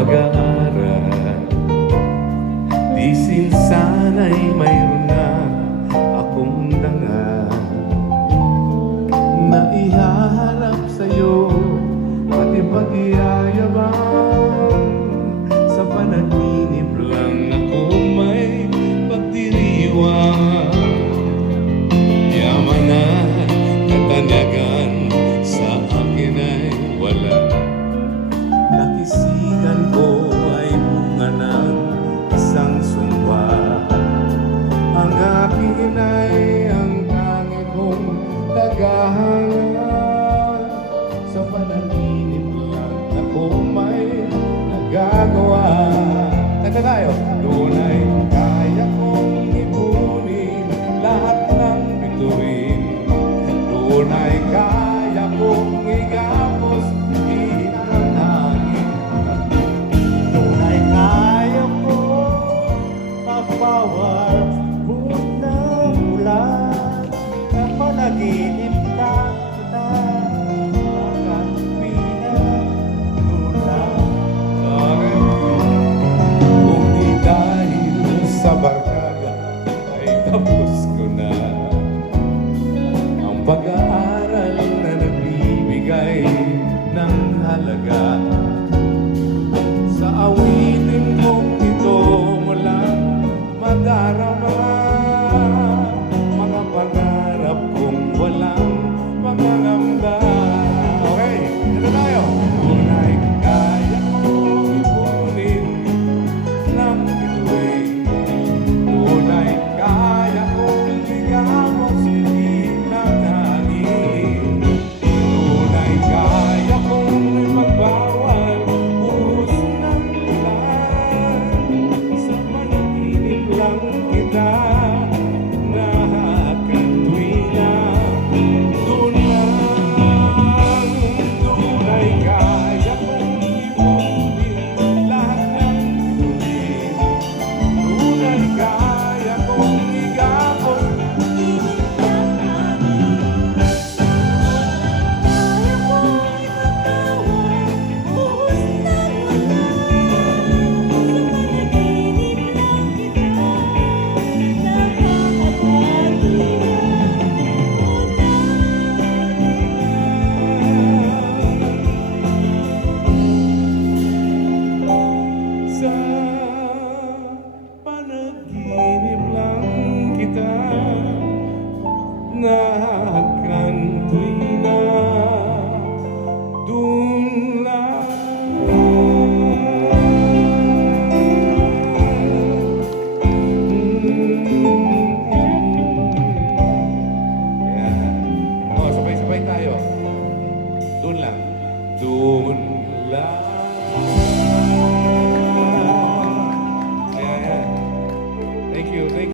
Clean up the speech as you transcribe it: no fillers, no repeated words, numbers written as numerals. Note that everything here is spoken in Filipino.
pag-aaral. Di sana'y mayroon na akong dangal na ihaharap sa'yo at ipag-iyayabang. Sa panaginip lang ako may pagdiriwang. Yaman at katanyagan sa akin ay wala. Nakisigan ko ay bunga ng isang sumpa. Ang akin ay ang tanging kong tagahanga. Sa panaginip lang ako may nagagawa. Kanta tayo. Doon ay kaya kong ipunin lahat ng bituin. Doon ay kaya kong igapos ang hangin. Doon ay kaya ko mapawar buot ng ulan. Sa panaginip lang kita nakapinagdulan. Kung di dahil sa barkada ay tapos ko na ang pag-aaral na nagbibigay ng halaga. Sa awitin kong ito mo lang madarama mga pangarap kong walang pangangamba. Okay, ito tayo. Tunay kaya kong ipunin ng bituin. Tunay kaya kong igamos ng hangin. Tunay kaya kong magbawal buhos ng ulan. Sa panaginip lang kita nakakatuwina. Tunay kaya kong ipunin lahat ng bituin. Tunay kaya kong igapos sa panaginip lang kita nakakantuy na dun lang. Sabay-sabay tayo. Dun lang. Dun lang.